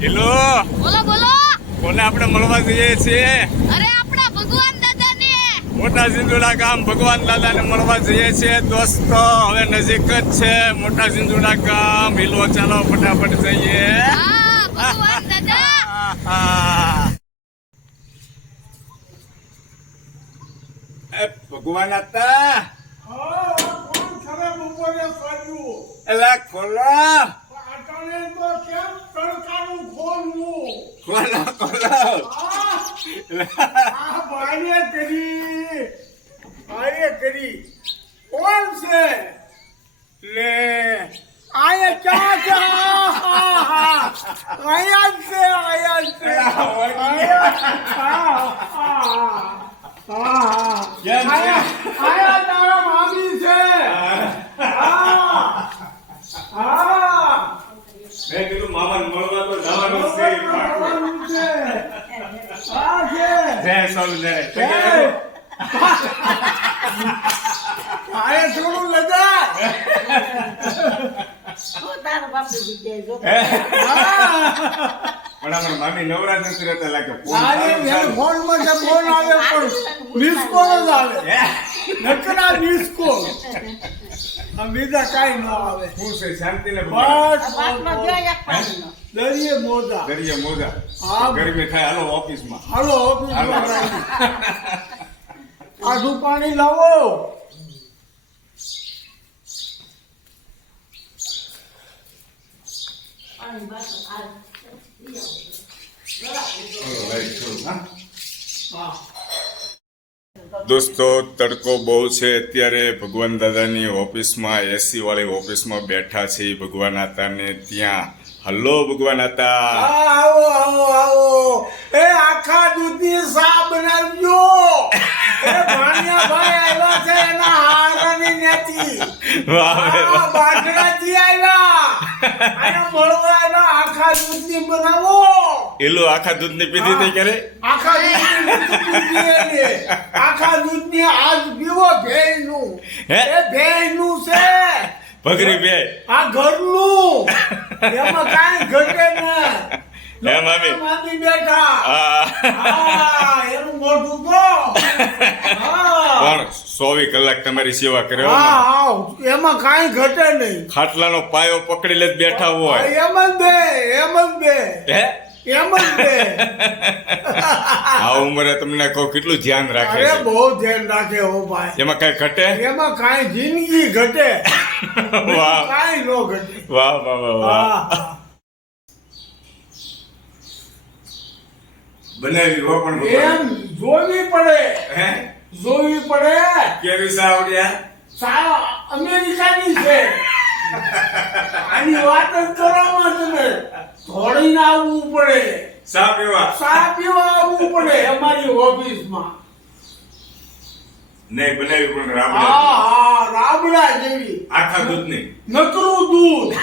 Hello. બોલો બોલો. કોને આપણે મળવા જઈએ છીએ? અરે આપણા ભગવાન દાદાને. મોટા સિંધુડા ગામ ભગવાન દાદાને મળવા જઈએ છીએ. દોસ્તો હવે નજીક જ છે. મોટા સિંધુડા ગામ. હિલો ચાલો ફટાફટ જઈએ. હા ભગવાન દાદા. એ ભગવાન હતા એલા ખોલો. ખોલો ખોલો કોણ છે? લે આયા ક્યાં છે? આયા જ છે આયા જ છે આયા કેમ છે? આયા તારા મામી છે હા હા મેં કીધું મામાને મળવા તો જવાનું જ છે ભગવાન છે આ છે થોડું પણ અમારા મામી નવરા નથી રહેતા લાગે ફોનમાં જે ફોન આવે પણ મિસ કોલ જ આવે. નકરા મિસ કોલ. બીજા કઈ ન આવે. શું છે? શાંતિ ને? બસ દરિયે મોજા. દરિયે મોજા. હા. ગરમી થાય હાલો ઓફિસમાં હાલો ઓફિસમાં. હાલો. રાખી. પાણી લાવો દોસ્તો તડકો બહુ છે. અત્યારે ભગવાન દાદાની ઓફિસમાં એસી વાળી ઓફિસમાં બેઠા છે ભગવાન આતાને ત્યાં. હલો ભગવાન આતા. આવો આવો આવો. એ આખા દૂધની સા બનાવજો એ ભાણિયાભાઈ આવ્યા છે એના હારાની નેતી વાહ ભાઈ, વાહ. બાજરાથી આવ્યા આને મળવા આવ્યા આખા દૂધની બનાવો. એલું આખા દૂધની પીધી તે કરે આખા દૂધની આખા દૂધની આજ પીવો ભેળનું. હે? એ ભેળનું છે. ભગરી બે આ ઘરનું. એમાં કાંઈ ઘટે ને. હે મામી? મામી બેઠા. હા. એનું મોઢું તો પણ ચોવીસ કલાક તમારી સેવા કરે એમાં કાઈ ઘટે નહીં. ખાટલાનો પાયો પકડી લે બેઠા હોય. એમ જ બે એમ જ બે. હે? એમ જ બે. આ ઉંમરે તમને કહું કેટલું ધ્યાન રાખે અરે બહુ ધ્યાન રાખે હો ભાઈ. એમાં કઈ ઘટે? એમાં કઈ જિંદગી ઘટે. વાહ. કાઈ નો ઘટે. વાહ વાહ વાહ બનાવી પણ એમ જોવી પડે. હે? જોવી પડે. કેવી સાવડિયા સાવ અમેરિકાની છે. આની વાત જ કરવામાં તમે ધોળીને આવવું પડે. સા પીવા? સા પીવા આવવું પડે અમારી ઓફિસમાં. નહીં બનાવી પણ રાબડા હા હા રાબડા જેવી. આખા દૂધની? નકરું દૂધ.